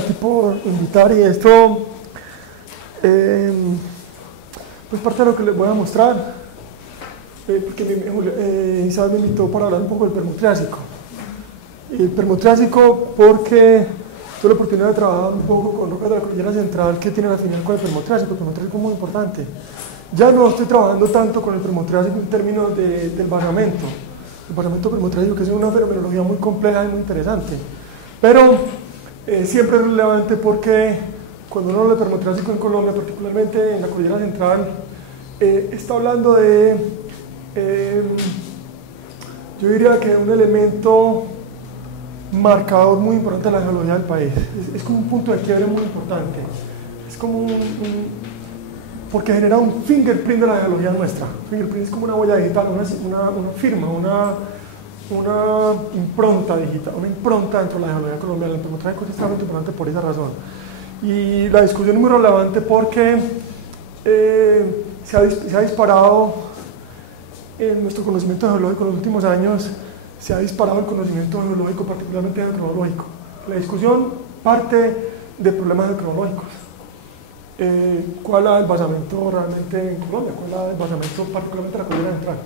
ti por invitar y esto, pues parte de lo que les voy a mostrar, porque Isabel me invitó para hablar un poco del Permo-Triásico. El Permo-Triásico porque tuve la oportunidad de trabajar un poco con rocas de la cordillera central que tienen afinidad con el Permo-Triásico. El Permo-Triásico es muy importante. Ya no estoy trabajando tanto con el Permo-Triásico en términos del basamento. El basamento Permo-Triásico, que es una fenomenología muy compleja y muy interesante. Pero siempre es relevante porque cuando uno habla de Permo-Triásico en Colombia, particularmente en la cordillera central, está hablando de, yo diría que un elemento marcador muy importante de la geología del país. Es como un punto de quiebre muy importante. Es como porque genera un fingerprint de la geología nuestra. Fingerprint es como una huella digital, una firma, una impronta digital, una impronta dentro de la geología colombiana. El Permo-Triásico es extremadamente importante por esa razón. Y la discusión es muy relevante porque se ha disparado en nuestro conocimiento geológico en los últimos años, se ha disparado el conocimiento geológico, particularmente geocronológico. La discusión parte de problemas geocronológicos. ¿Cuál es el basamento realmente en Colombia? ¿Cuál es el basamento particularmente de la cordillera central?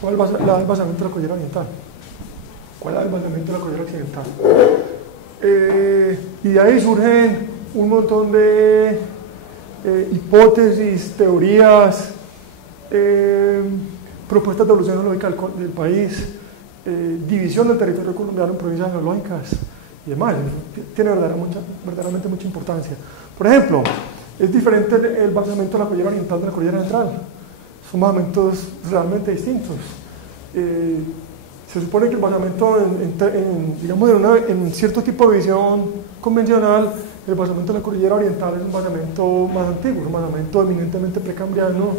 ¿Cuál es el basamento de la cordillera oriental? ¿Cuál es el basamento de la cordillera occidental? Y de ahí surgen un montón de hipótesis, teorías, propuestas de evolución geológica del país, división del territorio colombiano en provincias geológicas y demás. Tiene verdaderamente mucha importancia. Por ejemplo, es diferente el basamento de la cordillera oriental de la cordillera central. Son basamentos realmente distintos. Se supone que el basamento, digamos, en cierto tipo de visión convencional, el basamento de la cordillera oriental es un basamento más antiguo, un basamento eminentemente precambriano,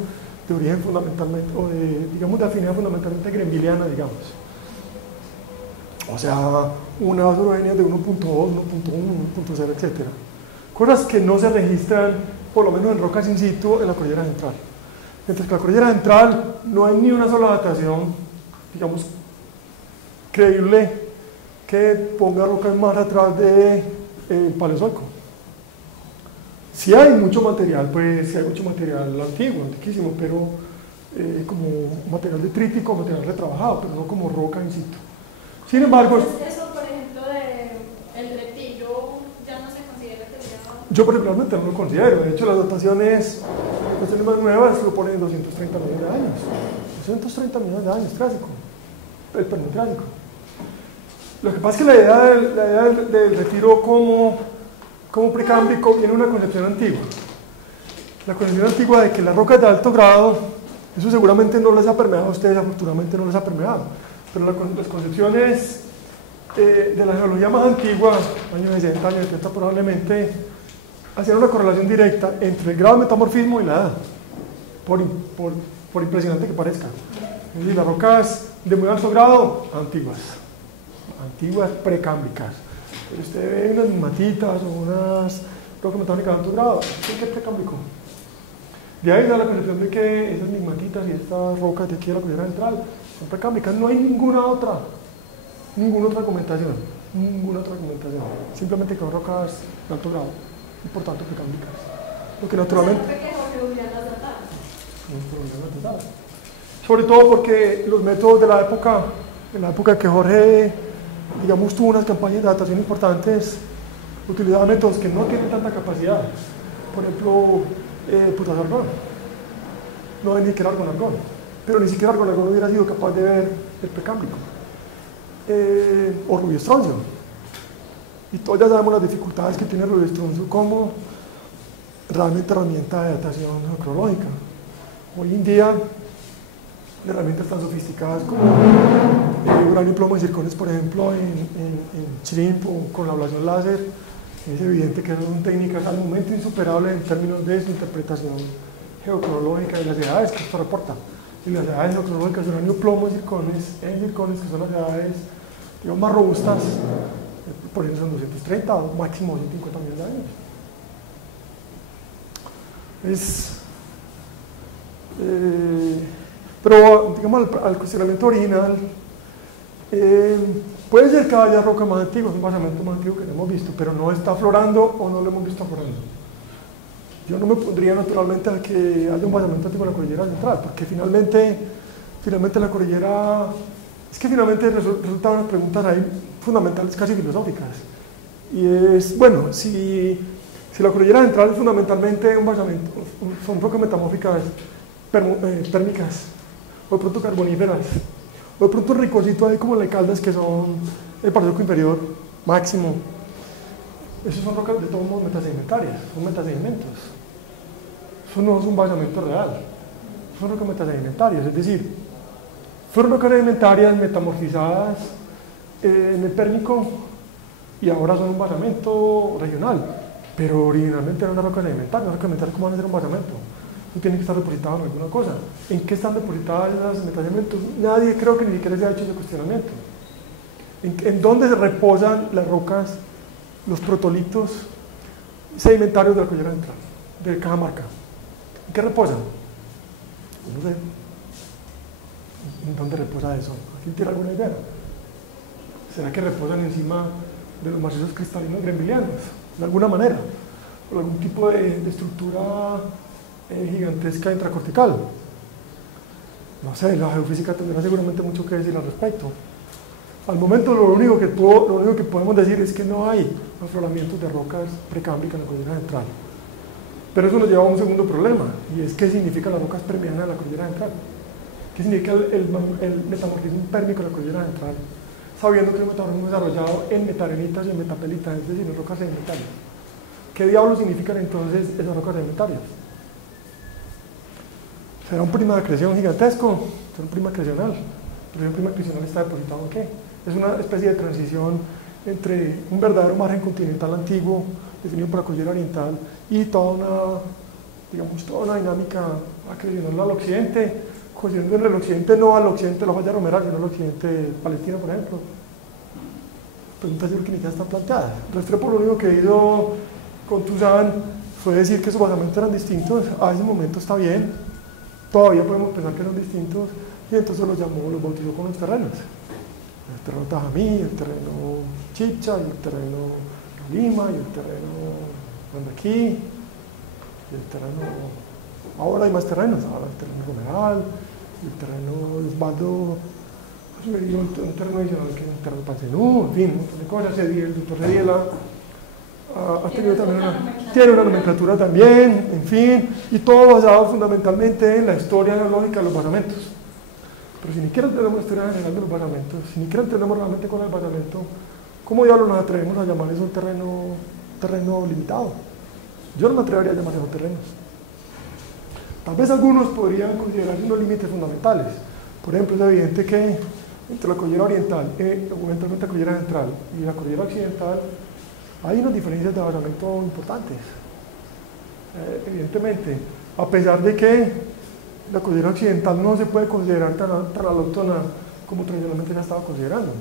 de origen fundamentalmente, o de afinidad fundamentalmente grembiliana, digamos. O sea, una base orogenia de 1.2, 1.1, 1.0, etc. Cosas que no se registran, por lo menos en rocas in situ, en la cordillera central. Mientras que en la cordillera central no hay ni una sola datación, digamos, creíble que ponga rocas más atrás del Paleozoico. Si hay mucho material, pues si hay mucho material antiguo, antiquísimo, pero como material detrítico, material retrabajado, pero no como roca in situ. Sin embargo, eso, por ejemplo, del Retillo, ya no se considera que sea... Yo particularmente no lo considero. De hecho, las dataciones más nuevas lo ponen en 230 millones de años. 230 millones de años, Triásico, el Permo-Triásico. Lo que pasa es que la idea del retiro como precámbrico viene de una concepción antigua. La concepción antigua de que las rocas de alto grado, eso seguramente no les ha permeado a ustedes, afortunadamente no les ha permeado, pero las concepciones de la geología más antigua, años 60, años 70 probablemente, hacían una correlación directa entre el grado de metamorfismo y la edad, por impresionante que parezca. Es decir, las rocas de muy alto grado, antiguas precámbricas. Pero usted ve unas mimatitas o unas rocas metálicas de alto grado, ¿qué es precámbrico? De ahí da la concepción de que esas mimatitas y estas rocas de aquí de la cordillera central son precámbricas. No hay ninguna otra argumentación, simplemente que son rocas de alto grado y por tanto precámbricas. Lo que naturalmente... Sobre todo porque los métodos de la época, en la época que Jorge, digamos, tuvo unas campañas de datación importantes, utilizaba métodos que no tienen tanta capacidad. Por ejemplo, potasio-argón. No hay ni siquiera argón-argón. Pero ni siquiera argón-argón hubiera sido capaz de ver el precámbrico. O rubio-estroncio. Y todos ya sabemos las dificultades que tiene rubio-estroncio como realmente herramienta de datación geocronológica. Hoy en día, herramientas tan sofisticadas como uranio y plomo de zircones, por ejemplo, en CHRIMP o con la ablación láser, es evidente que son técnicas al momento insuperables en términos de su interpretación geocronológica de las edades que esto reporta. Y las edades geocronológicas de uranio, plomo y zircones, que son las edades, digamos, más robustas, por ejemplo, son 230 o máximo 150 millones de años. Pero, digamos, al cuestionamiento original, Puede ser que haya roca más antigua, es un basamento más antiguo que no hemos visto, pero no está aflorando o no lo hemos visto aflorando. Yo no me pondría naturalmente a que haya un basamento antiguo en la cordillera central, porque finalmente la cordillera, es que finalmente resultan unas preguntas ahí fundamentales, casi filosóficas. Y es, bueno, si la cordillera central es fundamentalmente un basamento, son rocas metamórficas térmicas, o de pronto carboníferas, o de pronto un ricocito ahí como le caldas que son el paleozoico inferior máximo. Esos son rocas de todos modos metasedimentarias, son metasedimentos. Eso no es un basamento real, son rocas metasedimentarias, es decir, fueron rocas sedimentarias metamorfizadas en el Pérmico y ahora son un basamento regional, pero originalmente era una roca sedimentaria. Una roca sedimentaria, ¿cómo van a ser un basamento? No tiene que estar depositado en alguna cosa. ¿En qué están depositadas esas metasedimentos? Nadie, creo que ni siquiera se ha hecho ese cuestionamiento. ¿En dónde se reposan las rocas, los protolitos sedimentarios de la cordillera central, de Cajamarca? ¿En qué reposan? No sé. ¿En dónde reposa eso? ¿Alguien tiene alguna idea? ¿Será que reposan encima de los macizos cristalinos gremilianos? De alguna manera. ¿O algún tipo de estructura gigantesca intracortical? No sé, la geofísica tendrá seguramente mucho que decir al respecto. Al momento lo único que podemos decir es que no hay afloramientos de rocas precámbricas en la cordillera central. Pero eso nos lleva a un segundo problema, y es qué significa las rocas permianas de la cordillera central. ¿Qué significa el metamorfismo pérmico de la cordillera central? Sabiendo que el metamorfismo es desarrollado en metarenitas y en metapelitas, es decir, en rocas sedimentarias. ¿Qué diablos significan entonces esas rocas sedimentarias? ¿Será un prima de acreción gigantesco? ¿Será un prima acrecional? ¿Pero el prima acrecional está depositado en qué? Es una especie de transición entre un verdadero margen continental antiguo, definido por la cordillera oriental, y toda una dinámica acrecional al occidente, cogiendo en el occidente no al occidente de la falla romeral, sino al occidente palestino, por ejemplo. Preguntas yo que ni ya están planteadas. Restrepo lo único que hizo con Toussaint fue decir que esos basamentos eran distintos. A ese momento está bien, todavía podemos pensar que son distintos, y entonces los bautizó con los terrenos. El terreno Tajamí, el terreno Chicha, y el terreno Lima, y el terreno Mandaquí, y el terreno... Ahora hay más terrenos, ahora el terreno Romeral, el terreno de Osvaldo, un terreno adicional que es el terreno Pancenú, en fin, un montón de cosas. El doctor Cediela ha tenido también tiene una nomenclatura también, en fin, y todo basado fundamentalmente en la historia geológica de los basamentos. Pero si ni siquiera entendemos la historia general de los basamentos, si ni siquiera entendemos realmente con el basamento, ¿cómo diablos nos atrevemos a llamar eso un terreno limitado? Yo no me atrevería a llamar esos terrenos. Tal vez algunos podrían considerarse unos límites fundamentales. Por ejemplo, es evidente que entre la cordillera oriental, eventualmente la cordillera central y la cordillera occidental, hay unas diferencias de basamento importantes. Evidentemente, a pesar de que la cordillera occidental no se puede considerar tan autóctona como tradicionalmente se estaba considerando,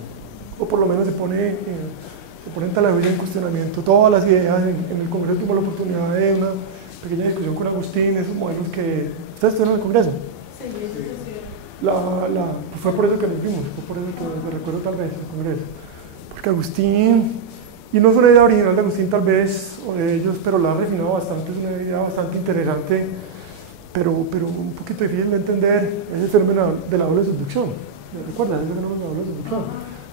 o por lo menos se pone en televisión en cuestionamiento todas las ideas. En el Congreso tuvo la oportunidad de una pequeña discusión con Agustín, esos modelos que... ¿Ustedes estuvieron en el Congreso? Sí, sí, sí. Fue por eso que nos vimos, fue por eso que me recuerdo tal vez el Congreso. Porque Agustín, y no es una idea original de Agustín tal vez, o de ellos, pero la ha refinado bastante, es una idea bastante interesante, pero un poquito difícil de entender, es el fenómeno de la doble subducción. ¿Recuerdan ese fenómeno de la doble subducción?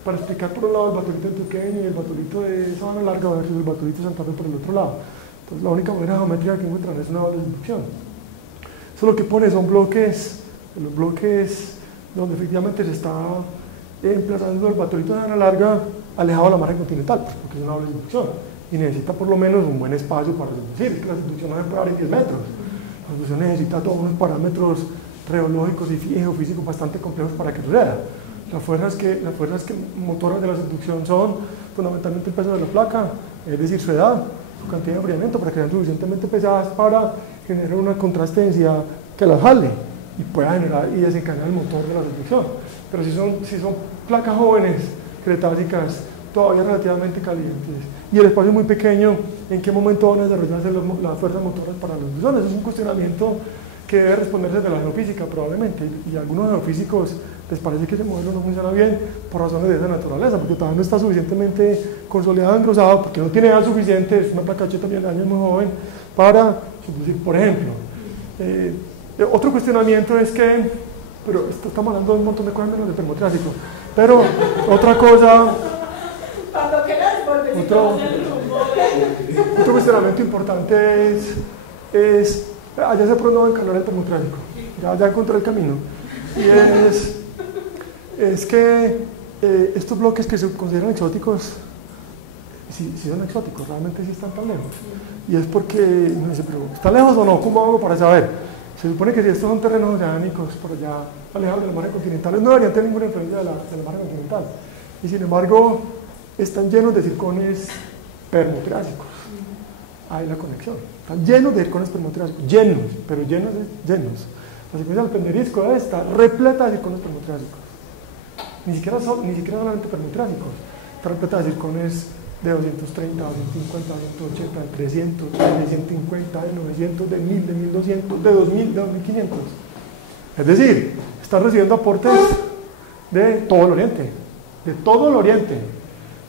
Para explicar por un lado el batolito antioqueño y el batolito de Sabana Larga versus el batolito de Santa Fe por el otro lado. Entonces la única manera geométrica que encuentran es una doble subducción. Eso lo que pone son bloques, los bloques donde efectivamente se está emplazando el batolito de Sabana Larga alejado de la margen continental, pues, porque es una doble subducción y necesita por lo menos un buen espacio para subducir, que la subducción no se puede dar en 10 metros. La subducción necesita todos unos parámetros reológicos y geofísicos bastante complejos para que suceda. Las fuerzas que motoras de la subducción son fundamentalmente el peso de la placa, es decir, su edad, su cantidad de enfriamiento, para que sean suficientemente pesadas para generar una contraste de densidad que las jale y pueda generar y desencadenar el motor de la subducción. Pero si son placas jóvenes, cretácicas, todavía relativamente calientes, y el espacio es muy pequeño, ¿en qué momento van a desarrollarse las fuerzas motoras para las subducciones? Es un cuestionamiento que debe responderse de la geofísica probablemente, y a algunos geofísicos les parece que ese modelo no funciona bien por razones de esa naturaleza, porque todavía no está suficientemente consolidado, engrosado, porque no tiene edad suficiente, es una placa de 80 millones de años muy joven, para subducir, por ejemplo. Otro cuestionamiento es que, pero estamos hablando de un montón de cosas menos de Permo-Triásico, pero otra cosa, otro cuestionamiento importante es allá se pronto en calor el Permo-Triásico, ya encontré el camino, y es que estos bloques que se consideran exóticos, sí son exóticos, realmente sí están tan lejos, y es porque, no sé, pero ¿están lejos o no? ¿Cómo hago para saber? Se supone que si estos son terrenos oceánicos por allá alejados de las mares continentales, no deberían tener ninguna influencia de la mar continental, y sin embargo están llenos de circones permotriásicos. Ahí la conexión. Están llenos de circones permotriásicos, llenos, pero llenos. La secuencia del penderisco está repleta de circones permotriásicos. Ni siquiera solamente permotriásicos, está repleta de circones de 230, 250, 280, de 300, de 650, de 900, de 1000, de 1200, de 2000, de 2500. Es decir, están recibiendo aportes de todo el Oriente. De todo el Oriente.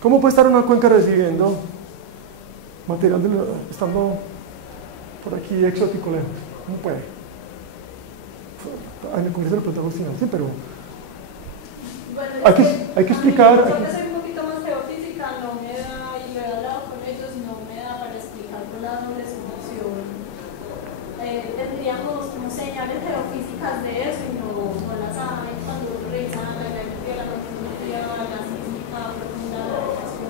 ¿Cómo puede estar una cuenca recibiendo material estando por aquí exótico lejos? ¿Cómo puede? En el Congreso de la Planta Agustina, sí, pero bueno, hay que explicar. Yo que soy un poquito más geofísica, no me da, y lo he hablado con ellos, no me da para explicar con la doble solución. Tendríamos como señales geofísicas de eso y no las hay cuando revisan la geografía, la gravimetría, la sísmica profunda, la rotación.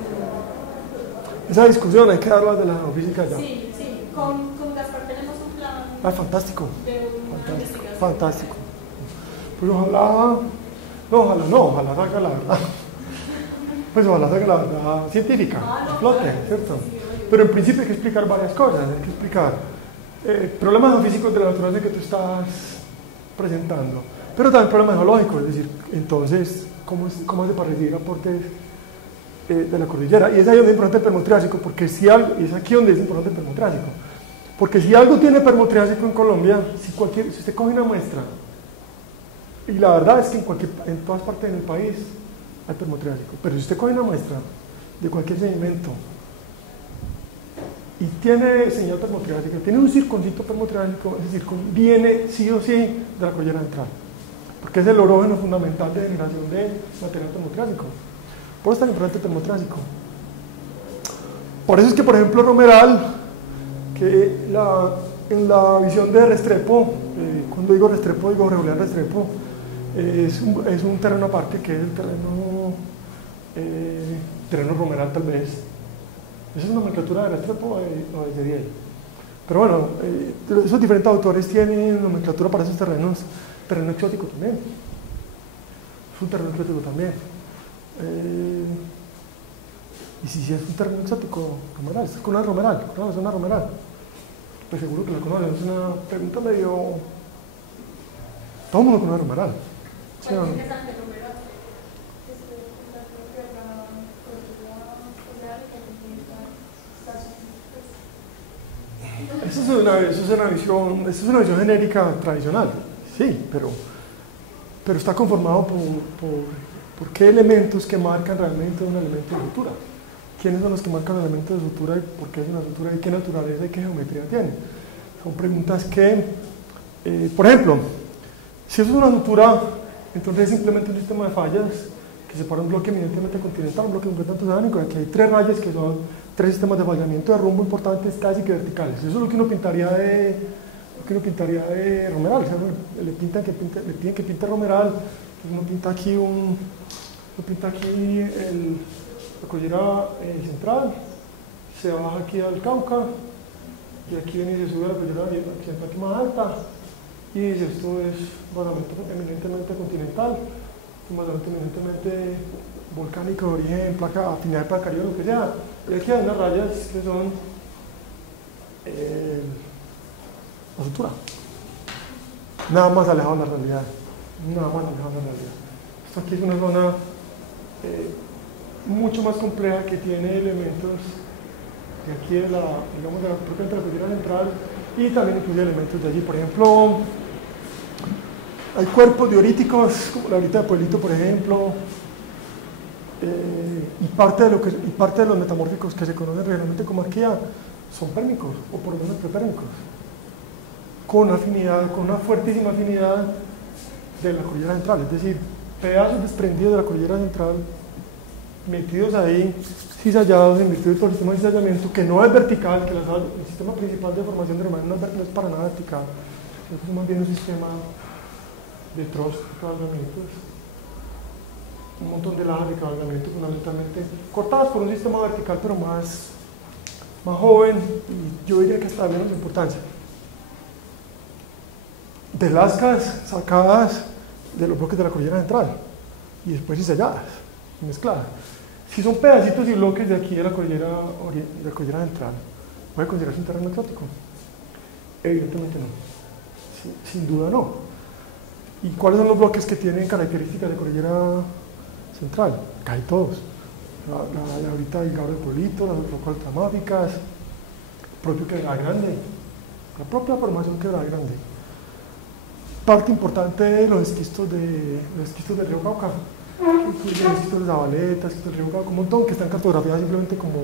Esa discusión hay que darla de la geofísica ya. Sí, con Gaspar tenemos un plan. Fantástico. De una investigación. Fantástico. Pues ojalá salga la verdad. Pues ojalá salga la verdad científica, flote, ¿cierto? Pero en principio hay que explicar varias cosas, hay que explicar problemas geofísicos de la naturaleza que tú estás presentando, pero también problemas geológicos, es decir, entonces, ¿cómo hace para recibir aportes de la cordillera? Y es ahí donde es importante el Permo-Triásico, porque si algo, y es aquí donde es importante el Permo-Triásico, porque si algo tiene Permo-Triásico en Colombia, si usted coge una muestra, y la verdad es que en todas partes del país hay Permo-Triásico, pero si usted coge una muestra de cualquier sedimento y tiene señal permotriásica, tiene un circoncito permotriásico, ese circon viene sí o sí de la cordillera central, porque es el orógeno fundamental de generación de material permotriásico. Por eso es tan importante el permotriásico. Por eso es que, por ejemplo, Romeral, que en la visión de Restrepo, cuando digo Restrepo, digo Regular Restrepo, es un terreno aparte, que es el terreno Romeral tal vez. Esa es una nomenclatura de Restrepo o de Yediel. Pero bueno, esos diferentes autores tienen nomenclatura para esos terrenos. Terreno exótico también. Es un terreno exótico también. Y si es un terreno exótico, Romeral, es con una Romeral, ¿no? Es una Romeral. Pues seguro que la conocen, es una pregunta medio... Todo el mundo conoce Romeral. ¿Sí o no? Eso es una visión genérica tradicional, sí, pero está conformado por qué elementos que marcan realmente un elemento de sutura. ¿Quiénes son los que marcan el elemento de sutura y por qué es una sutura y qué naturaleza y qué geometría tiene? Son preguntas que, por ejemplo, si eso es una sutura, entonces es simplemente un sistema de fallas que separa un bloque eminentemente continental, un bloque completamente oceánico, y aquí hay tres rayas que son tres sistemas de fallamiento de rumbo importantes, casi que verticales. Eso es lo que uno pintaría de Romeral. O sea, le piden que pinte Romeral, uno pinta aquí la cordillera central, se baja aquí al Cauca, y aquí viene y se sube a la cordillera occidental aquí más alta, y dice, esto es basamiento eminentemente continental, un basamiento eminentemente volcánico de origen, placa, afinidad de placa caribe, lo que sea. Y aquí hay unas rayas que son la sutura. Nada más alejado de la realidad. Nada más alejado de la realidad. Esto aquí es una zona mucho más compleja que tiene elementos de aquí de la, digamos, de la propia cordillera central y también incluye elementos de allí. Por ejemplo, Hay cuerpos diuríticos, como la ahorita de Pueblito, por ejemplo, y parte de los metamórficos que se conocen realmente como arquea son pérmicos, o por lo menos prepérmicos, con una fuertísima afinidad de la cordillera central, es decir, pedazos desprendidos de la cordillera central, metidos ahí, cizallados, invertidos por el sistema de cizallamiento, que no es vertical, que el sistema principal de formación de Román no es para nada vertical, es más bien un sistema de trozos de cabalgamientos, un montón de lajas de cabalgamientos fundamentalmente, cortadas por un sistema vertical pero más joven, y yo diría que hasta de menos importancia. De lascas sacadas de los bloques de la cordillera central y después cizalladas, mezcladas. Si son pedacitos y bloques de aquí de la cordillera central, ¿puede considerarse un terreno exótico? Evidentemente no, sin duda no. ¿Y cuáles son los bloques que tienen características de cordillera central? Casi todos. Ahorita el Gauro de Pueblito, las rocas ultramáficas, el propio Quebrada Grande, la propia formación Quebrada Grande. Parte importante de los esquistos del río Cauca, incluyen los esquistos de Zabaleta, esquistos del río Cauca, un montón que están cartografiados simplemente como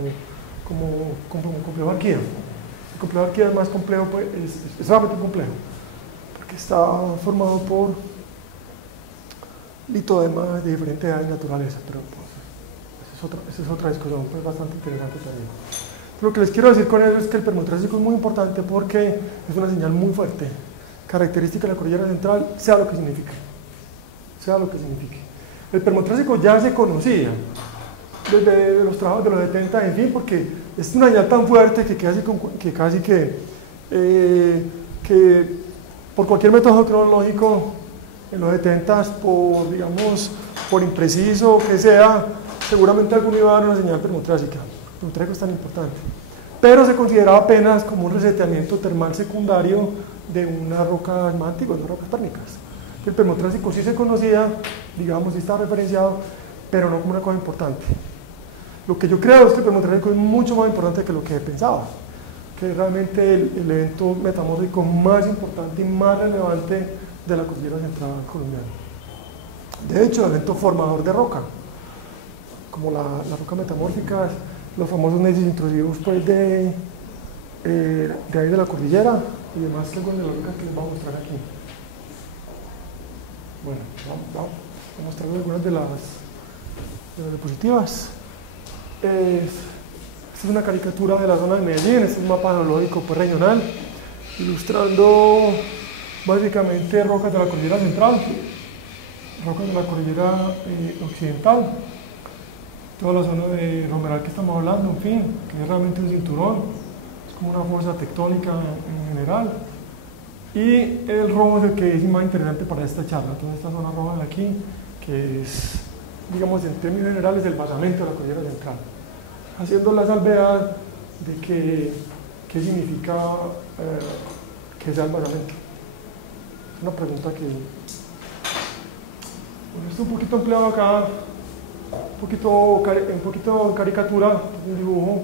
complejo arquea. El complejo arquea es más complejo, pues, es realmente complejo, porque está formado por litodemas de diferentes edades y naturaleza, pero pues, esa es otra discusión pues, bastante interesante también. Lo que les quiero decir con eso es que el permotrásico es muy importante porque es una señal muy fuerte, característica de la cordillera central, sea lo que signifique. El permotrásico ya se conocía desde los trabajos de los 70, en fin, porque es una señal tan fuerte que casi que por cualquier método cronológico en los 70, por impreciso que sea, seguramente alguno iba a dar una señal permotrásica. El permotrásico es tan importante. Pero se consideraba apenas como un reseteamiento termal secundario de una roca más antigua, de unas rocas térmicas. El permotrásico sí se conocía, sí estaba referenciado, pero no como una cosa importante. Lo que yo creo es que el permotrásico es mucho más importante que lo que pensaba, que es realmente el evento metamórfico más importante y más relevante de la cordillera central colombiana. De hecho, el evento formador de roca, como la roca metamórfica, los famosos necios intrusivos pues, de ahí de la cordillera y demás que algunas de las rocas que les voy a mostrar aquí. Bueno, vamos a mostrarles algunas de las diapositivas. Esta es una caricatura de la zona de Medellín, este es un mapa geológico pues, regional, ilustrando básicamente rocas de la cordillera central, rocas de la cordillera occidental, toda la zona de Romeral que estamos hablando, en fin, que es realmente un cinturón, es como una fuerza tectónica en general. Y el rojo es el que es más interesante para esta charla, toda esta zona roja de aquí, que es, en términos generales, el basamento de la cordillera central. Haciendo la salvedad de qué significa que sea el basamento. Es una pregunta que... Bueno, esto un poquito empleado acá, un poquito en caricatura, un dibujo.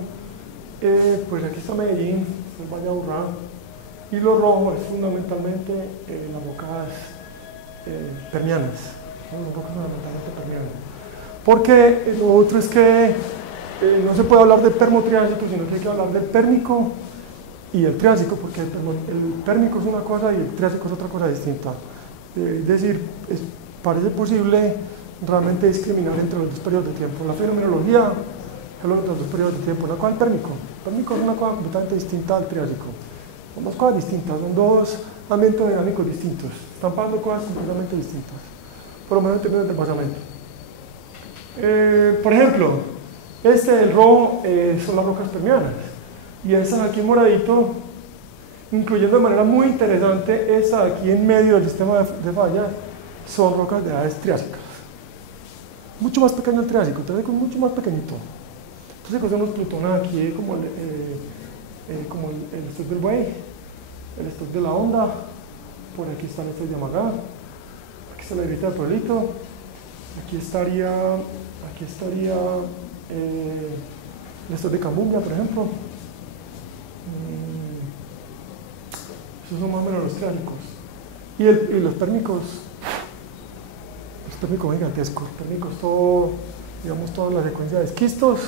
Pues aquí está Medellín, el Valle de Aburrá, y lo rojo es fundamentalmente las rocas permianas, las rocas fundamentalmente permianas. Porque lo otro es que no se puede hablar de permotriásico, sino que hay que hablar del pérmico y el triásico, porque el pérmico es una cosa y el triásico es otra cosa distinta. Es decir, parece posible realmente discriminar entre los dos periodos de tiempo. La fenomenología habla de los dos periodos de tiempo. ¿La cual el pérmico? El pérmico es una cosa completamente distinta al triásico. Son dos cosas distintas, son dos ambientes dinámicos distintos. Están pasando cosas completamente distintas, por lo menos en términos de basamento. Por ejemplo, el rojo son las rocas permianas. Y esas aquí en moradito, incluyendo de manera muy interesante, esa aquí en medio del sistema de fallas, son rocas de edades triásicas. Mucho más pequeño el triásico, el triásico es mucho más pequeñito. Entonces conocemos Plutón aquí como el stock del buey, el stock de la onda, por aquí están estos de Amagá, aquí está la grita de Pueblito, aquí estaría el stock de Camumbia, por ejemplo. Esos son más o menos los triásicos. Y los pérmicos Pérmico gigantesco. El Pérmico es todo, digamos, toda la secuencia de esquistos.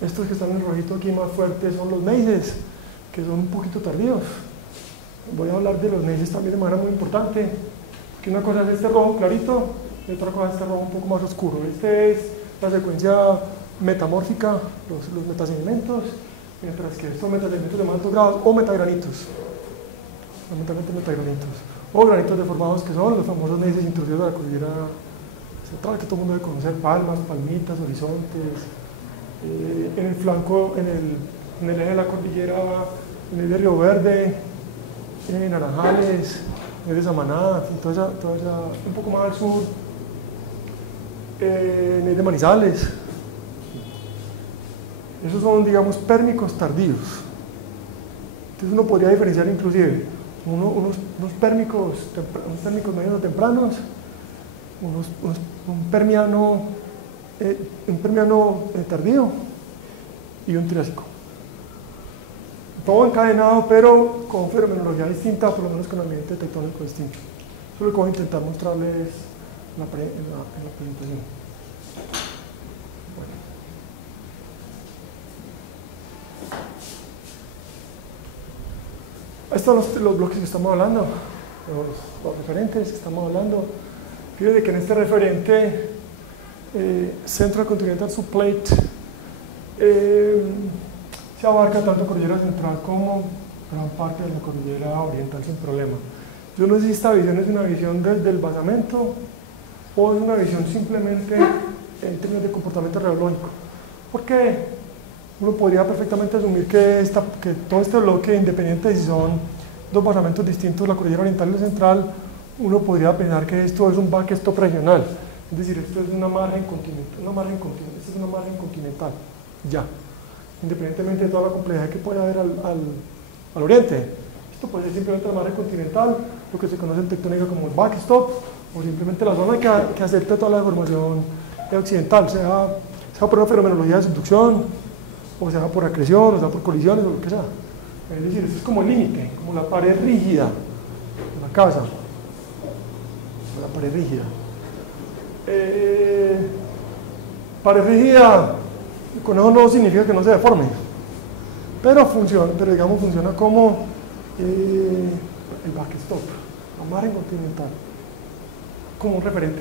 Estos que están en el rojito aquí más fuertes son los neises, que son un poquito tardíos. Voy a hablar de los neises también de manera muy importante, que una cosa es este rojo clarito y otra cosa es este rojo un poco más oscuro. Este es la secuencia metamórfica, los metasedimentos, mientras que estos metasedimentos de más altos grados o metagranitos, fundamentalmente metagranitos, o granitos deformados, que son los famosos neises introducidos de la cordillera central, que todo el mundo debe conocer: palmas, palmitas, horizontes. En el flanco, en el eje de la cordillera, en el de Río Verde, en Naranjales, en el de Samaná, un poco más al sur, en el de Manizales. Esos son, digamos, pérmicos tardíos. Entonces uno podría diferenciar inclusive unos pérmicos medios o tempranos, un permiano tardío y un triásico. Todo encadenado, pero con fenomenología distinta, por lo menos con ambiente tectónico distinto. Eso es lo que voy a intentar mostrarles en la presentación. Bueno. Estos son los bloques que estamos hablando, los referentes que estamos hablando. Fíjense que en este referente Central Continental Subplate se abarca tanto cordillera central como gran parte de la cordillera oriental sin problema. Yo no sé si esta visión es una visión desde el basamento o es una visión simplemente en términos de comportamiento reológico, porque uno podría perfectamente asumir que todo este bloque, independiente de si son dos basamentos distintos, la cordillera oriental y la central, uno podría pensar que esto es un backstop regional. Es decir, esto es una margen continental, ya, independientemente de toda la complejidad que pueda haber al oriente. Esto puede ser simplemente la margen continental, lo que se conoce en tectónica como el backstop, o simplemente la zona que acepta toda la deformación occidental, sea por una fenomenología de subducción, o sea por acreción, o sea por colisiones, o lo que sea. Es decir, esto es como el límite, como la pared rígida de la casa, la pared rígida. Pared rígida, con eso no significa que no se deforme, pero funciona como el backstop, la margen continental, como un referente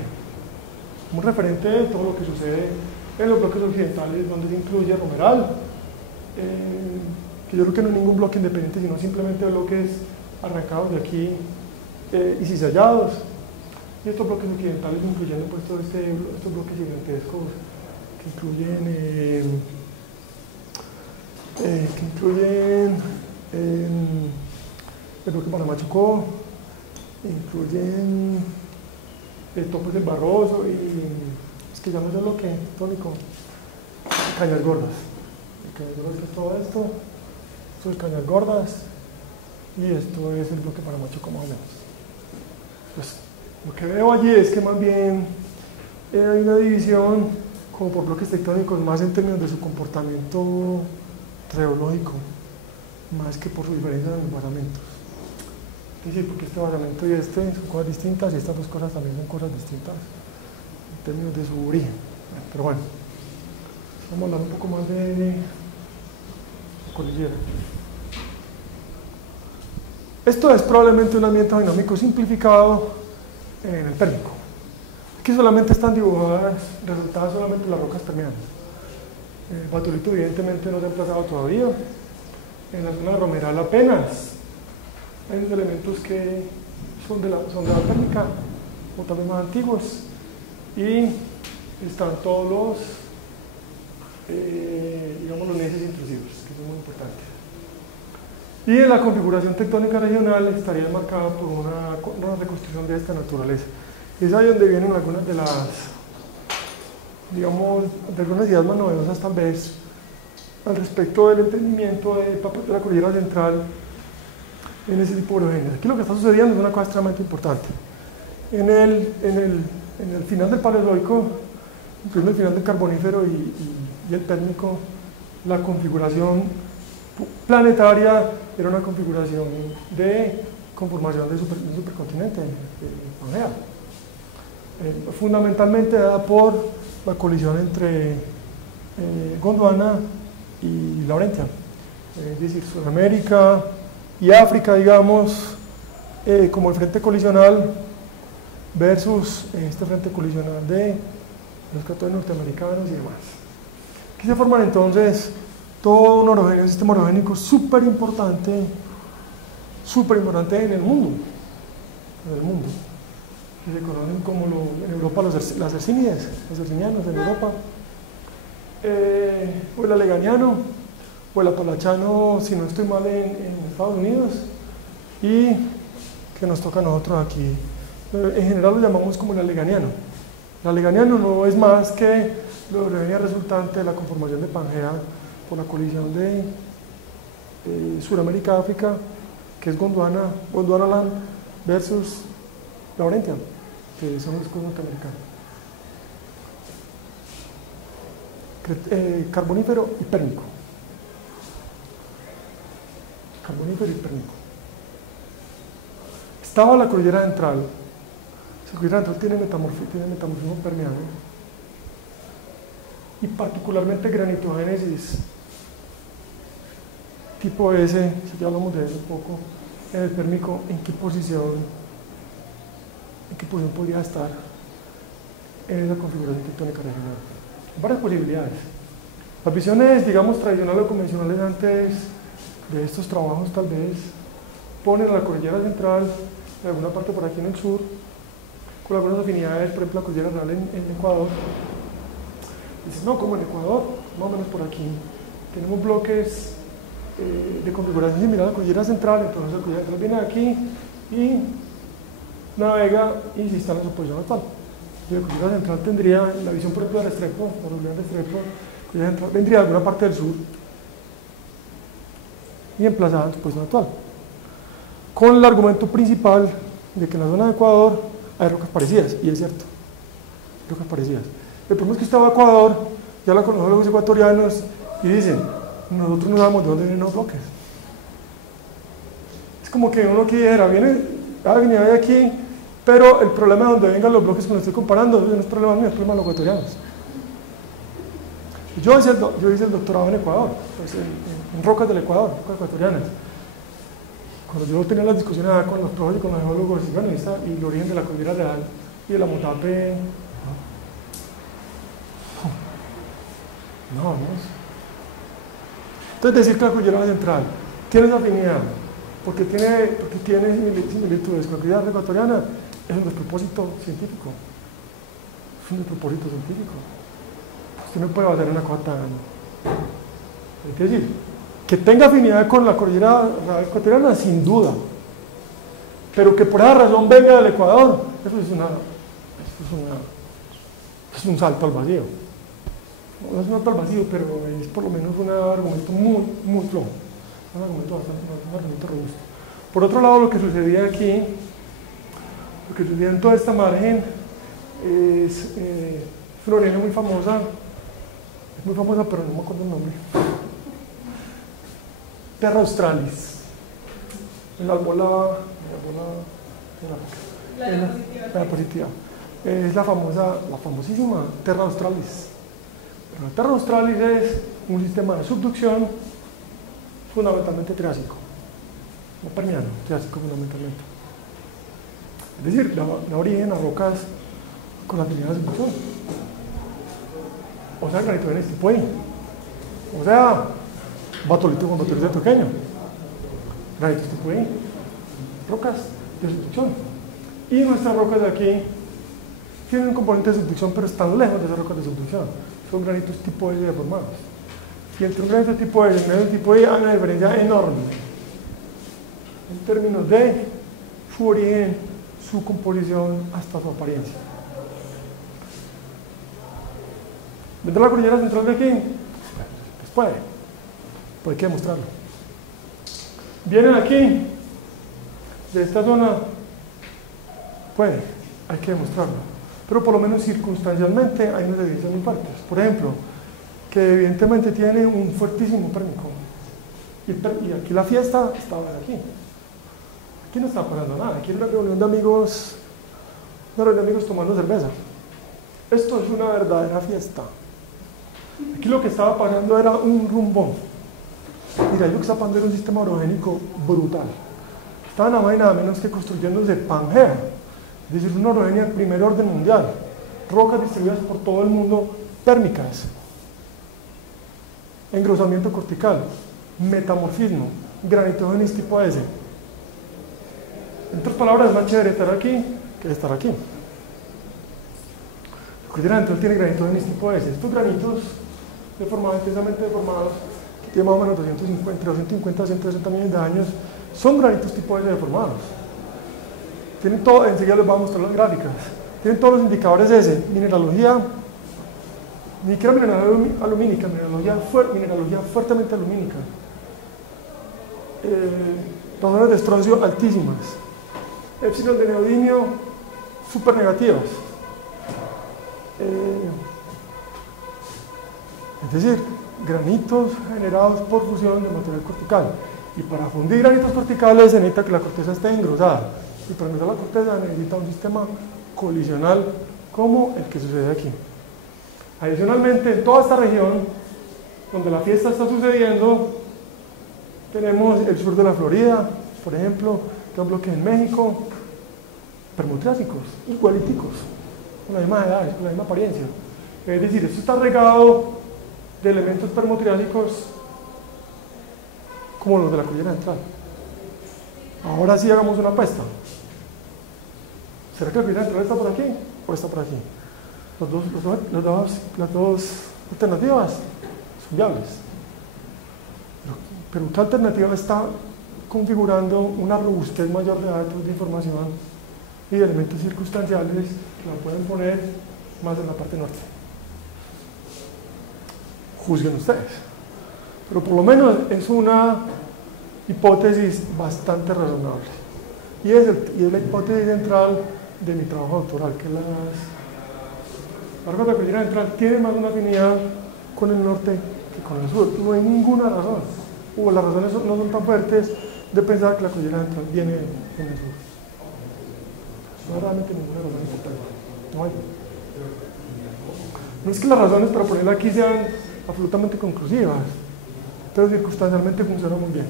de todo lo que sucede en los bloques occidentales, donde se incluye Romeral, que yo creo que no hay ningún bloque independiente, sino simplemente bloques arrancados de aquí y cizallados. Y estos bloques occidentales incluyendo pues todos estos bloques gigantescos que incluyen el bloque Panamá-Chocó, incluyen topos del Barroso y es que llamamos el bloque tónico Cañas Gordas. El Cañas Gordas es todo esto es Cañas Gordas y esto es el bloque Panamá-Chocó más o menos. Pues, lo que veo allí es que más bien hay una división como por bloques tectónicos más en términos de su comportamiento reológico, más que por su diferencia en los basamentos. Es decir, porque este basamento y este son cosas distintas y estas dos cosas también son cosas distintas en términos de su origen. Pero bueno, vamos a hablar un poco más de cordillera. Esto es probablemente un ambiente dinámico simplificado en el Pérmico. Aquí solamente están dibujadas, resultadas solamente las rocas permeables. El batolito evidentemente no se ha emplazado todavía. En la zona de Romeral apenas hay unos elementos que son de la Pérmica, o también más antiguos, y están todos los neises intrusivos, que son muy importantes. Y en la configuración tectónica regional estaría marcada por una reconstrucción de esta naturaleza. Y es ahí donde vienen algunas de algunas ideas más novedosas tal vez al respecto del entendimiento de la cordillera central en ese tipo de orogenes. Aquí lo que está sucediendo es una cosa extremadamente importante. En el final del Paleozoico, incluyendo el final del Carbonífero y el Pérmico, la configuración planetaria era una configuración de conformación de un supercontinente, Pangea. fundamentalmente dada por la colisión entre Gondwana y Laurentia, es decir, Sudamérica y África, digamos, como el frente colisional versus este frente colisional de los catones norteamericanos y demás. Aquí se forman entonces todo un sistema orogénico súper importante en el mundo. Que se conocen como en Europa las hercínides, los hercinianos en Europa, o el aleganiano, o el apalachano, si no estoy mal, en Estados Unidos, y que nos toca a nosotros aquí. En general lo llamamos como el aleganiano. El aleganiano no es más que la orogenia resultante de la conformación de Pangea por la colisión de Sudamérica-África, que es Gondwanaland versus Laurentia, que son los cosmos norteamericanos. Carbonífero y pérmico. Estaba la cordillera central. La cordillera central tiene metamorfismo permeable y particularmente granitogénesis tipo S, si ya hablamos de eso un poco, en el pérmico. ¿En qué posición podría estar en esa configuración tectónica regional? Varias posibilidades. Las visiones, digamos, tradicionales o convencionales antes de estos trabajos tal vez ponen a la cordillera central en alguna parte por aquí en el sur, con algunas afinidades, por ejemplo la cordillera real en Ecuador. Dices, no, como en Ecuador, más o menos por aquí, tenemos bloques de configuración similar a la cordillera central, entonces la cordillera central viene de aquí y navega y se instala en su posición actual. La cordillera central tendría, en la visión por ejemplo de Restrepo, la cordillera central vendría de alguna parte del sur y emplazada en su posición actual, con el argumento principal de que en la zona de Ecuador hay rocas parecidas, y es cierto, rocas parecidas. El problema es que usted va a Ecuador, ya la conocen los ecuatorianos y dicen, nosotros no sabemos de dónde vienen los bloques. Es como que uno quiera, viene de aquí, pero el problema de donde vengan los bloques que me estoy comparando no es problema mío, es problema de los ecuatorianos. Yo hice el doctorado en Ecuador, pues en rocas del Ecuador, rocas ecuatorianas. Cuando yo tenía las discusiones con los profes y con los geólogos, y el origen de la cordillera real y de la Motape, no, vamos. Entonces decir que la cordillera central tiene esa afinidad, porque tiene similitudes con la cordillera ecuatoriana, es un despropósito científico. Usted no puede basar en una cosa tan... Es decir, que tenga afinidad con la cordillera ecuatoriana, sin duda, pero que por esa razón venga del Ecuador, eso es un salto al vacío. No es un salto al vacío, pero es por lo menos un argumento muy flojo, un argumento robusto. Por otro lado, lo que sucedía aquí, lo que sucedía en toda esta margen, es una orogenia muy famosa, pero no me acuerdo el nombre. Terra Australis, en la bola positiva. Es la famosísima Terra Australis. Pero la Terra Australis es un sistema de subducción fundamentalmente triásico, no permiano, triásico fundamentalmente. Es decir, da origen a rocas con la afinidad de subducción. O sea, granitogenes tipo I. O sea, batolito con batolito pequeño. Granitos tipo I. Rocas de subducción. Y nuestras rocas de aquí tienen un componente de subducción, pero están lejos de esas rocas de subducción. Son granitos tipo I deformados. Y entre un granito tipo I y un granito tipo I hay una diferencia enorme en términos de su origen, su composición, hasta su apariencia. ¿Vendrá la cordillera central de aquí? Pues hay que demostrarlo. Vienen aquí, de esta zona, hay que demostrarlo. Pero por lo menos circunstancialmente hay unas evidencias muy fuertes. Por ejemplo, que evidentemente tiene un fuertísimo pérmico. Y aquí la fiesta estaba aquí. Aquí no estaba pasando nada. Aquí era una reunión de amigos una reunión de amigos tomando cerveza. Esto es una verdadera fiesta. Aquí lo que estaba pasando era un rumbón. Mira, lo que está pasando era un sistema orogénico brutal. Estaban nada más y nada menos que construyéndose Pangea, es decir, una orogenia de primer orden mundial. Rocas distribuidas por todo el mundo, térmicas, engrosamiento cortical, metamorfismo, granitogenesis tipo S. En otras palabras, es más chévere estar aquí que estar aquí. La cordillera central tiene granitogenesis tipo S. Estos granitos deformados, intensamente deformados, que tienen más o menos 250 a 160 millones de años, son granitos tipo S deformados. Tienen todo, enseguida les voy a mostrar las gráficas. Tienen todos los indicadores S, mineralogía, ni siquiera mineralogía alumínica, mineralogía fuertemente alumínica. Razones de estroncio altísimas. Epsilon de neodimio super negativas. Es decir, granitos generados por fusión de material cortical. Y para fundir granitos corticales se necesita que la corteza esté engrosada. Y para engrosar la corteza necesita un sistema colisional como el que sucede aquí. Adicionalmente, en toda esta región donde la fiesta está sucediendo, tenemos el sur de la Florida, por ejemplo, que es un bloque en México, permotriásicos, igualíticos, con la misma edad, con la misma apariencia. Es decir, esto está regado de elementos permotriásicos como los de la cordillera central. Ahora sí hagamos una apuesta. ¿Será que la cordillera central está por aquí o está por aquí? Las dos alternativas son viables. Pero ¿qué alternativa está configurando una robustez mayor de datos, de información y de elementos circunstanciales que la pueden poner más en la parte norte? Juzguen ustedes. Pero por lo menos es una hipótesis bastante razonable. Y es la hipótesis central de mi trabajo doctoral, que la roca de la cordillera central tiene más una afinidad con el norte que con el sur. No hay ninguna razón, o las razones no son tan fuertes de pensar que la cordillera central viene en el sur. No hay realmente ninguna razón importante. No hay. No es que las razones para ponerla aquí sean absolutamente conclusivas, pero circunstancialmente funciona muy bien.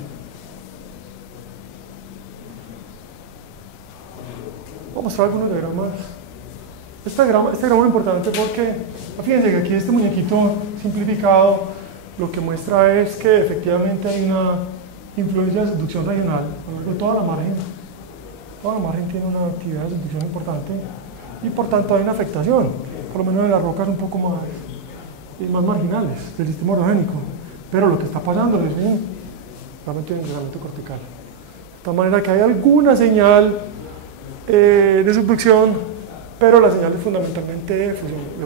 Voy a mostrar algunos diagramas. Este diagrama es muy importante porque, fíjense que aquí este muñequito simplificado lo que muestra es que efectivamente hay una influencia de subducción regional a lo largo de toda la margen. Toda la margen tiene una actividad de subducción importante y por tanto hay una afectación, por lo menos en las rocas un poco más marginales del sistema orogénico. Pero lo que está pasando es realmente un engrosamiento cortical. De tal manera que hay alguna señal de subducción, pero la señal es fundamentalmente de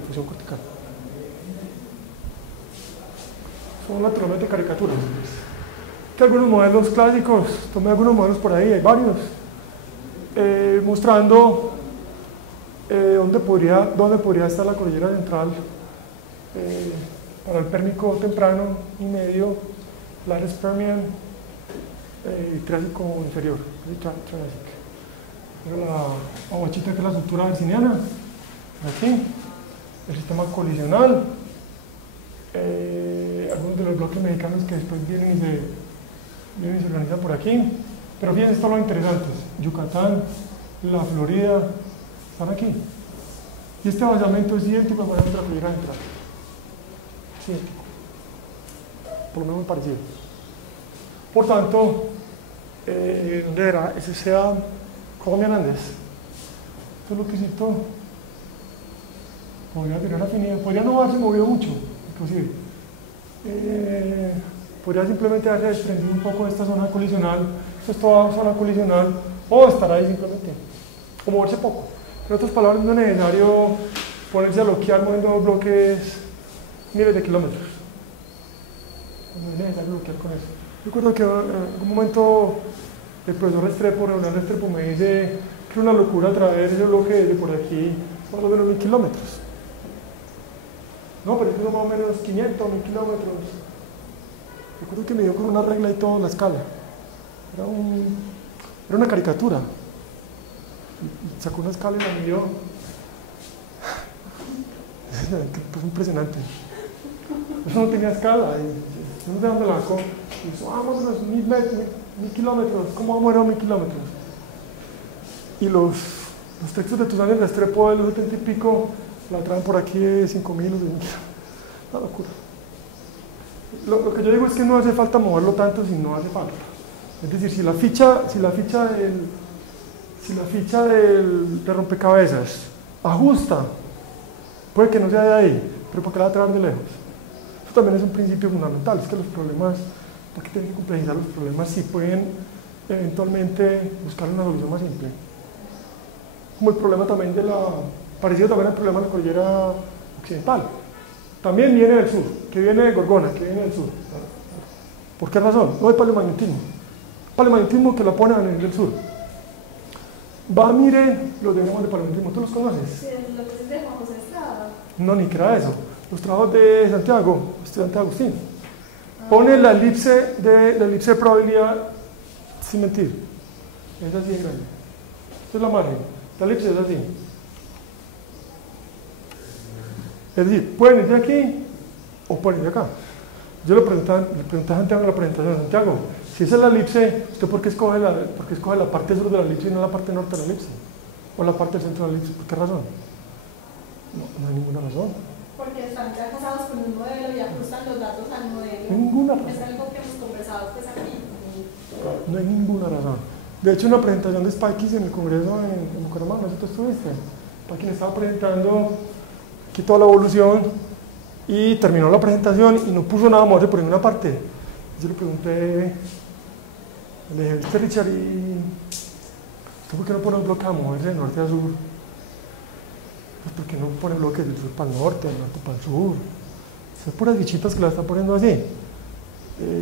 fusión cortical. Son naturalmente caricaturas. Que algunos modelos clásicos, tomé algunos modelos por ahí, hay varios, mostrando dónde podría estar la cordillera central para el Pérmico temprano y medio, Lares Permian y Triásico inferior, Triásico. La guachita que es la estructura herciniana, aquí, el sistema colisional, algunos de los bloques mexicanos que después vienen y se organizan por aquí. Pero fíjense, esto es lo interesante: Yucatán, la Florida, están aquí. Y este avanzamiento es idéntico al avanzamiento de la cordillera central. Sí, por lo menos muy parecido. Por tanto, ¿dónde era? Ese sea Colombia Andes. Esto es lo que cito. Podría tener afinidad, podría no haberse movido mucho, inclusive. Podría simplemente haberse desprendido un poco de esta zona colisional, esto es toda zona colisional, o estar ahí simplemente, o moverse poco. En otras palabras, no es necesario ponerse a bloquear moviendo bloques miles de kilómetros. No es necesario bloquear con eso. Recuerdo que en algún momento el profesor Restrepo, Leonel Restrepo, me dice que es una locura traer ese bloque desde por aquí más o menos 1000 kilómetros. No, pero es más o menos 500, 1000 kilómetros. Recuerdo que me dio con una regla y todo la escala. Era una caricatura. Y sacó una escala y la midió. Es impresionante. Eso no tenía escala. Y no sé dónde la sacó. Y dijo, vamos a los 1000 kilómetros. ¿Cómo vamos a ir a 1000 kilómetros? Y los textos de Toussaint en Restrepo de los 70 y pico la traen por aquí de 5000 o 10.000. Una locura. Lo que yo digo es que no hace falta moverlo tanto si no hace falta. Es decir, si la ficha de rompecabezas ajusta, puede que no sea de ahí, pero ¿por qué la va a traer de lejos? Eso también es un principio fundamental, es que los problemas, ¿por qué tienen que complejizar los problemas si pueden eventualmente buscar una solución más simple? Como el problema también parecido también al problema de la cordillera occidental. También viene del sur, que viene de Gorgona, que viene del sur. ¿Por qué razón? No hay paleomagnetismo. Paleomagnetismo que lo pone a nivel del sur. Va, mire los diagramas de paleomagnetismo, ¿tú los conoces? Sí, lo que es de Juan José Estrada. No, ni que era eso. Los trabajos de Santiago, estudiante Agustín. Pone la elipse de probabilidad, sin mentir. Es así de grande. Esta es la margen. La elipse es así. Es decir, pueden ir de aquí o pueden ir de acá. Yo le pregunté a Santiago en la presentación, Santiago, si esa es la elipse, ¿usted por qué escoge la parte sur de la elipse y no la parte norte de la elipse? ¿O la parte del centro de la elipse? ¿Por qué razón? No hay ninguna razón. Porque están ya casados con un modelo y ajustan los datos al modelo. Ninguna razón. Es algo que hemos conversado pues aquí. No hay ninguna razón. De hecho, una presentación de Spikes en el Congreso en Bucaramanga, ¿no sé si tú estuviste? Spikes estaba presentando aquí toda la evolución y terminó la presentación y no puso nada más por ninguna parte. Yo le pregunté, le dije, ¿viste, Richard? ¿Y usted por qué no pone un bloque a moverse de norte a sur? Pues ¿por qué no pone bloques del sur para el norte, del norte para el sur? Son puras bichitas que la están poniendo así.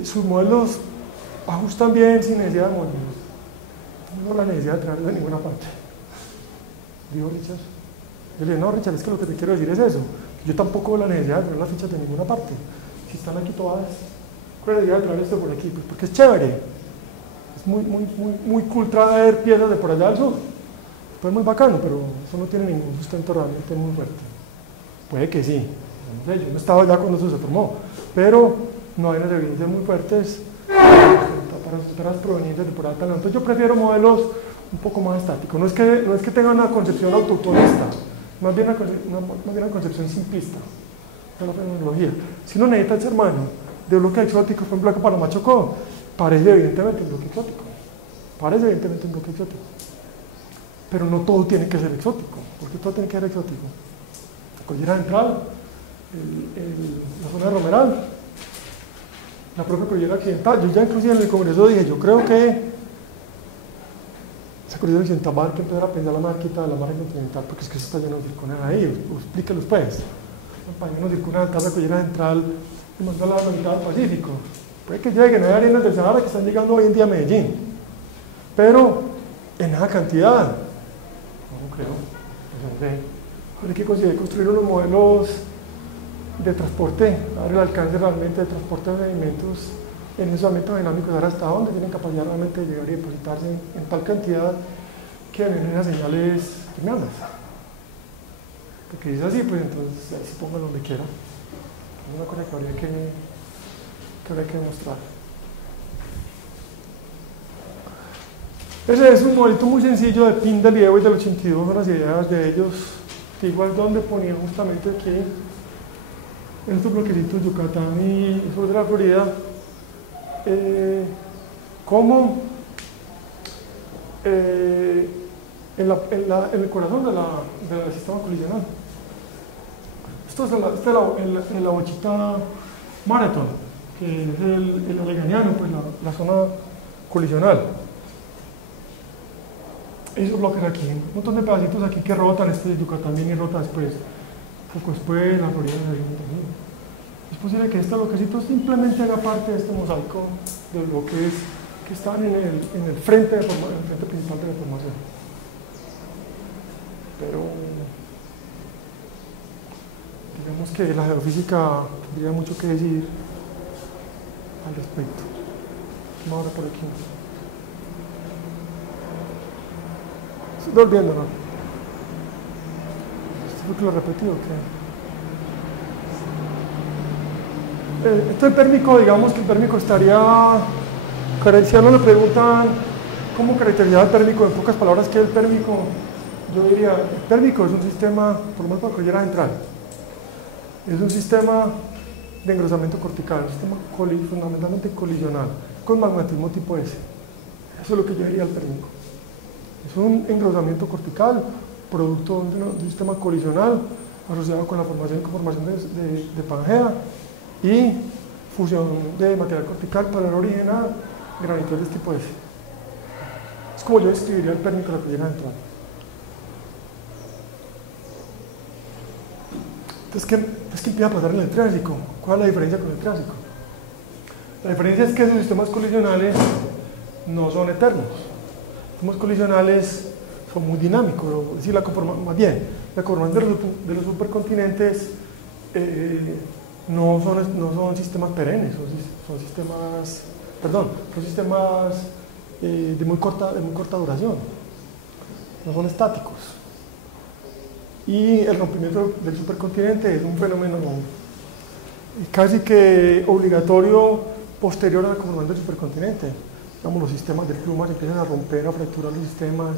Sus modelos ajustan bien sin necesidad de moverlos. No la necesidad de traerlos de ninguna parte. Dijo Richard. Yo le dije, no, Richard, es que lo que te quiero decir es eso. Yo tampoco veo la necesidad de traer las fichas de ninguna parte. Si están aquí todas, ¿cuál es la necesidad de traer esto por aquí? Pues porque es chévere. Es muy cool traer piezas de por allá al sur. Pues muy bacano, pero eso no tiene ningún sustento realmente muy fuerte. Puede que sí. No sé, yo no estaba allá cuando eso se formó. Pero no hay unas evidencias muy fuertes para sustentar las proveniencias de por allá. Entonces yo prefiero modelos un poco más estáticos. No es que tenga una concepción autotomista, más bien una concepción simplista de la fenomenología. Si uno necesita echar mano de bloques exóticos, por ejemplo, que Paloma Chocó, parece evidentemente un bloque exótico. Parece evidentemente un bloque exótico. Pero no todo tiene que ser exótico. ¿Por qué todo tiene que ser exótico? La cordillera central, la zona de Romeral, la propia cordillera occidental. Yo ya inclusive en el Congreso dije, yo creo que esa cordillera occidental va a empezar a pensar la marquita de la margen continental, porque es que eso está lleno de circunales ahí, explíquelos pues. Para lleno de circunales, la cordillera central y mandar a la mitad del Pacífico. Puede que lleguen, hay arenas del Sahara que están llegando hoy en día a Medellín, pero en esa cantidad, no creo, no sé. Hay que construir unos modelos de transporte, dar el alcance realmente de transporte de alimentos en esos ámbitos dinámicos, ahora hasta dónde tienen capacidad realmente de llegar y depositarse en tal cantidad que den esas señales terminales. Porque si es así, pues entonces ahí se pongan donde quiera. Es una cosa que habría que demostrar. Ese es un modelito muy sencillo de Pin, del Liego y del 82, con las ideas de ellos, que igual donde ponían justamente aquí en estos bloquecitos Yucatán y sur de la Florida, como en el corazón del sistema colisional. Esto es en la bochita Marathon, que es el aleganiano, pues la zona colisional. Esos bloques aquí, un montón de pedacitos aquí que rotan, este de Yucatán viene y rota después, poco después la Florida también. Es posible que este bloquecito simplemente haga parte de este mosaico de bloques que están en el frente principal de la formación. Pero digamos que la geofísica tendría mucho que decir al respecto. Vamos ahora por aquí. Estoy volviendo, ¿no? ¿Esto fue que lo repetí o qué? Entonces el pérmico, digamos que el pérmico estaría, si a uno le preguntan cómo caracterizar el pérmico, en pocas palabras, ¿qué es el pérmico? Yo diría, el pérmico es un sistema, por lo menos para la cordillera central, es un sistema de engrosamiento cortical, un sistema fundamentalmente colisional, con magmatismo tipo S. Eso es lo que yo diría el pérmico. Es un engrosamiento cortical, producto de un sistema colisional asociado con la formación y conformación de Pangea y fusión de material cortical para dar origen a granitoides tipo S. Es como yo describiría el pérmico de la cordillera central. Entonces, ¿qué empieza a pasar en el Triásico? ¿Cuál es la diferencia con el Triásico? La diferencia es que esos sistemas colisionales no son eternos. Los sistemas colisionales son muy dinámicos, es decir, la conformación de los supercontinentes no son sistemas perennes, son sistemas de muy corta duración, no son estáticos. Y el rompimiento del supercontinente es un fenómeno casi que obligatorio posterior a la conformación del supercontinente. Digamos, los sistemas de plumas empiezan a romper, a fracturar los sistemas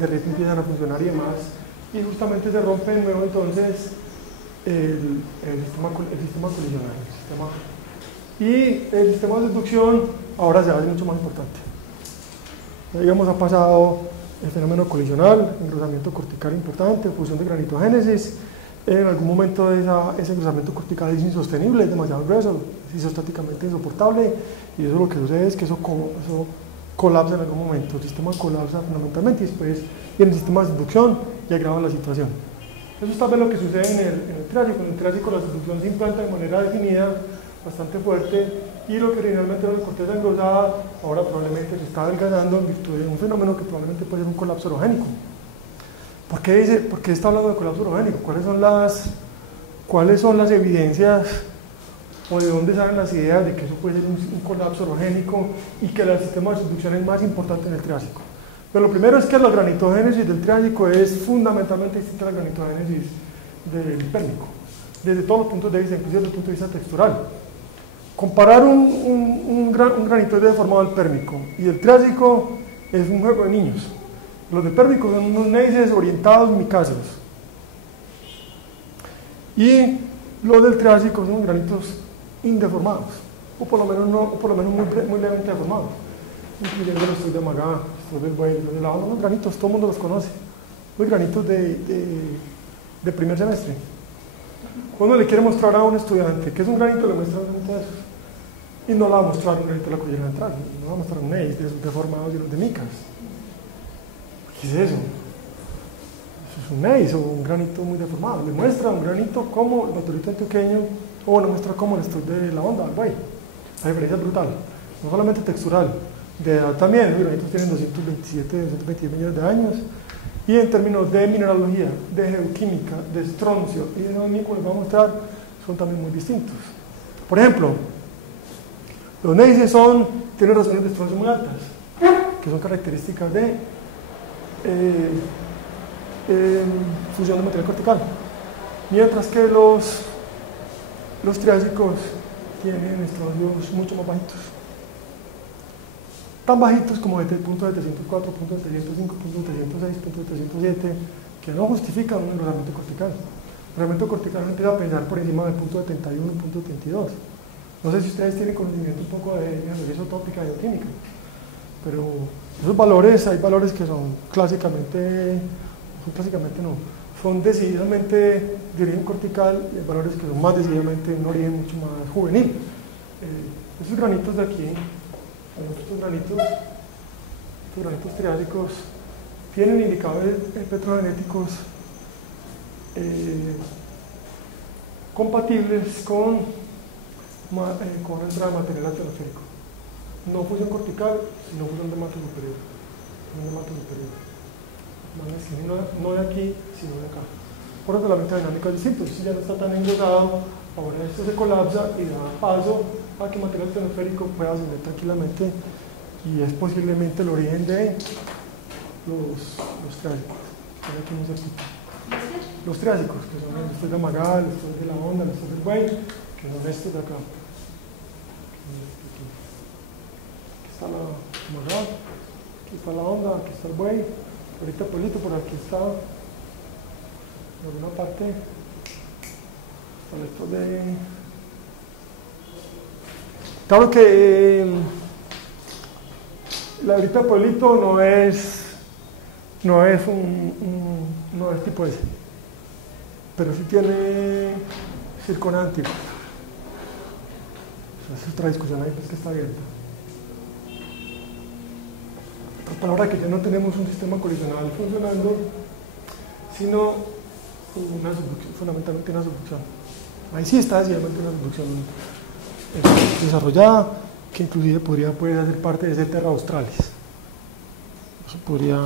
de red empiezan a funcionar y demás, y justamente se rompe de nuevo entonces el sistema colisional. Y el sistema de subducción ahora se hace mucho más importante. Ya, digamos, ha pasado el fenómeno colisional, engrosamiento cortical importante, fusión de granitogénesis. En algún momento ese engrosamiento cortical es insostenible, es demasiado grueso, es isostáticamente insoportable, y eso lo que sucede es que eso colapsa en algún momento, el sistema colapsa fundamentalmente y después viene el sistema de subducción y agrava la situación. Eso es tal vez lo que sucede en el Triásico. En el Triásico la subducción se implanta de manera definida, bastante fuerte, y lo que originalmente era una corteza engrosada ahora probablemente se está adelgazando en virtud de un fenómeno que probablemente puede ser un colapso orogénico. ¿Por qué está hablando de colapso orogénico? ¿Cuáles son las evidencias o de dónde salen las ideas de que eso puede ser un colapso orogénico y que el sistema de subducción es más importante en el Triásico? Pero lo primero es que la granitogénesis del Triásico es fundamentalmente distinta a la granitogénesis del Pérmico, desde todos los puntos de vista, inclusive desde el punto de vista textural. Comparar un granitoide deformado del Pérmico y el Triásico es un juego de niños. Los del Pérmico son unos neises orientados micáceos. Y los del Triásico son granitos indeformados, o por lo menos muy levemente deformados, incluyendo los estudios de Magá, los del Buey, los de la banda, unos granitos, todo el mundo los conoce, muy granitos de primer semestre. Cuando le quiere mostrar a un estudiante que es un granito, le muestra un granito de esos, y no le va a mostrar un granito de la cordillera central, no va a mostrar un neis de esos deformados y los de micas. ¿Qué es eso? Eso es un neis o un granito muy deformado. Le muestra un granito como el baturito antioqueño, o le muestra como el estudio de la onda, el Buey. La diferencia es brutal, no solamente textural, de edad también. Los granitos tienen 227 millones de años, y en términos de mineralogía, de geoquímica, de estroncio y de neodímico, les voy a mostrar, son también muy distintos. Por ejemplo, los neises tienen razones de estroncio muy altas, que son características de fusión de material cortical, mientras que los triásicos tienen estronios mucho más bajitos, tan bajitos como desde el punto de 704, punto de 705, punto de 706, punto de 707, que no justifican un enrolamiento cortical. El enrolamiento cortical no empieza a pensar por encima del punto de 71, punto de 32. No sé si ustedes tienen conocimiento un poco de mineralogía isotópica y bioquímica, pero esos valores, hay valores que son clásicamente son decididamente de origen cortical, y hay valores que son más decididamente de un origen mucho más juvenil. Esos granitos de aquí, estos granitos triásicos, tienen indicadores petrogenéticos compatibles con entrada de material atmosférico. No fusión cortical, sino fusión de manto superior. No de aquí, sino de acá. Por eso la dinámica es distinta. Si ya no está tan engrosado, ahora esto se colapsa y da paso a que el material atmosférico pueda ascender tranquilamente, y es posiblemente el origen de los triásicos. Están aquí muy cerquita. Los triásicos, que son estos de Magal, estos de la Honda, estos del Buey, que son estos de acá. Aquí está la Magal, aquí está la Honda, aquí está el Buey, ahorita Pueblito, por aquí está, en alguna parte, están estos de... Claro que la ahorita Pueblito no es tipo ese, pero sí tiene circona antigua. Esa es otra discusión ahí, pues, que está abierta. Por palabra que ya no tenemos un sistema colisional funcionando, sino una subducción, fundamentalmente una subducción. Ahí sí está sencillamente una subducción desarrollada, que inclusive puede hacer parte de ese Terra Australis. Eso sí podría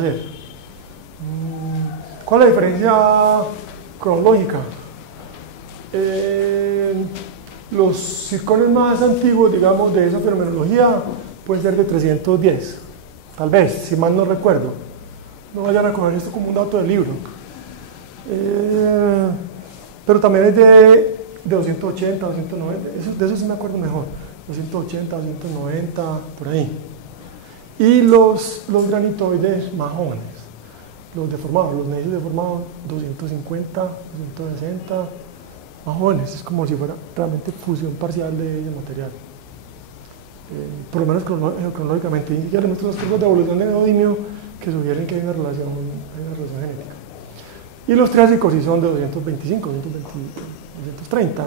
ser. ¿Cuál es la diferencia cronológica? Los circones más antiguos, digamos, de esa fenomenología pueden ser de 310, tal vez, si mal no recuerdo. No vayan a coger esto como un dato del libro. Pero también es de 280, 290, de eso sí me acuerdo mejor. 280, 290, por ahí. Y los granitoides más jóvenes, los deformados, los necios deformados, 250, 260, más jóvenes. Es como si fuera realmente fusión parcial de material. Por lo menos cronológicamente. Y ya les muestro las curvas de evolución de neodimio que sugieren que hay una relación genética. Y los triásicos sí son de 225, 230,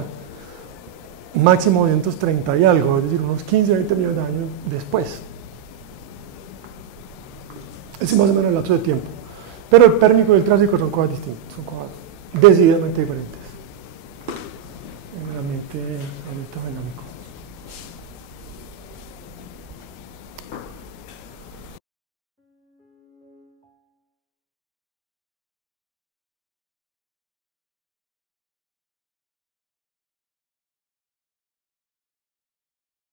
máximo 230 y algo, es decir, unos 15, 20 millones de años después. Ese es más o menos el lapso de tiempo. Pero el pérmico y el triásico son cosas distintas, son cosas decididamente diferentes en el ambiente dinámico.